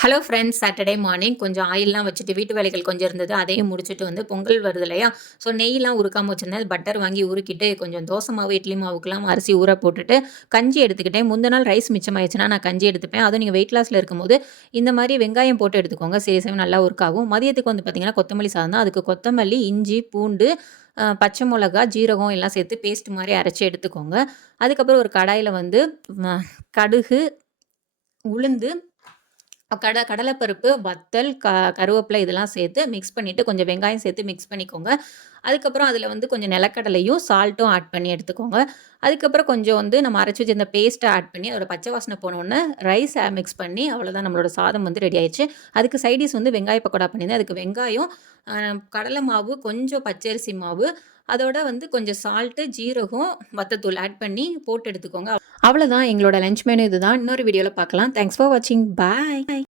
Hello friends, Saturday morning கொஞ்சம் ஆயில்லாம் வச்சுட்டு வீட்டு வேலைகள் கொஞ்சம் இருந்தது. அதையும் முடிச்சுட்டு வந்து பொங்கல் வருது இல்லையா? ஸோ நெய்லாம் உருக்காம வச்சிருந்தேன். பட்டர் வாங்கி உருக்கிட்டு கொஞ்சம் தோசை மாவு, இட்லி மாவுக்குலாம் அரிசி ஊற போட்டுட்டு கஞ்சி எடுத்துக்கிட்டேன். முந்தின நாள் ரைஸ் மிச்சமாயிருச்சுன்னா நான் கஞ்சி எடுத்துப்பேன். அதுவும் நீங்க வெயிட் லாஸ்ல இருக்கும்போது இந்த மாரி வெங்காயம் போட்டு எடுத்துக்கோங்க. சேம் நல்லா ஒர்க் மதியத்துக்கு வந்து பார்த்தீங்கன்னா, கொத்தமல்லி சாதம் தான். அதுக்கு கொத்தமல்லி, இஞ்சி, பூண்டு, பச்சை மொளகா, ஜீரகம் எல்லாம் சேர்த்து பேஸ்ட் மாரி அரைச்சு எடுத்துக்கோங்க. அதுக்கப்புறம் ஒரு கடாயில வந்து கடுகு, உளுந்து, கடலைப்பருப்பு, வத்தல், கருவேப்பிலை இதெல்லாம் சேர்த்து மிக்ஸ் பண்ணிட்டு, கொஞ்சம் வெங்காயம் சேர்த்து மிக்ஸ் பண்ணிக்கோங்க. அதுக்கப்புறம் அதில வந்து கொஞ்சம் நிலக்கடலையும், சால்ட்டும் ஆட் பண்ணி எடுத்துக்கோங்க. அதுக்கப்புறம் கொஞ்சம் வந்து நம்ம அரைச்சு வச்சிருந்த பேஸ்ட்ட ஆட் பண்ணி, அதோட பச்சை வாசனை போனோனே ரைஸ் மிக்ஸ் பண்ணி அவ்வளோதான் நம்மளோட சாதம் வந்து ரெடி ஆயிருச்சு. அதுக்கு சைட் டிஷ் வந்து வெங்காய பக்கோடா பண்ணியிருந்தேன். அதுக்கு வெங்காயம், அ கடலை மாவு, கொஞ்சம் பச்சரிசி மாவு, அதோட வந்து கொஞ்சம் சால்ட்டு, ஜீரகம், வத்தத்தூள் ஆட் பண்ணி போட்டு எடுத்துக்கோங்க. அவ்வளோதான் எங்களோட லஞ்ச் மெனு இதுதான். இன்னொரு வீடியோல பார்க்கலாம். தேங்க்ஸ் ஃபார் வாட்சிங். பாய்.